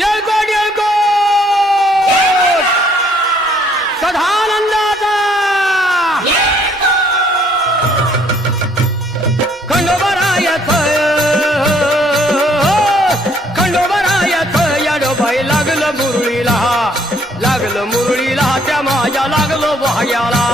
येळकोट येळकोट सदानंदाचा खंडोबरायाचं याडोबाई लागलं मुरळीला त्या माझ्या लागलो वाह्याला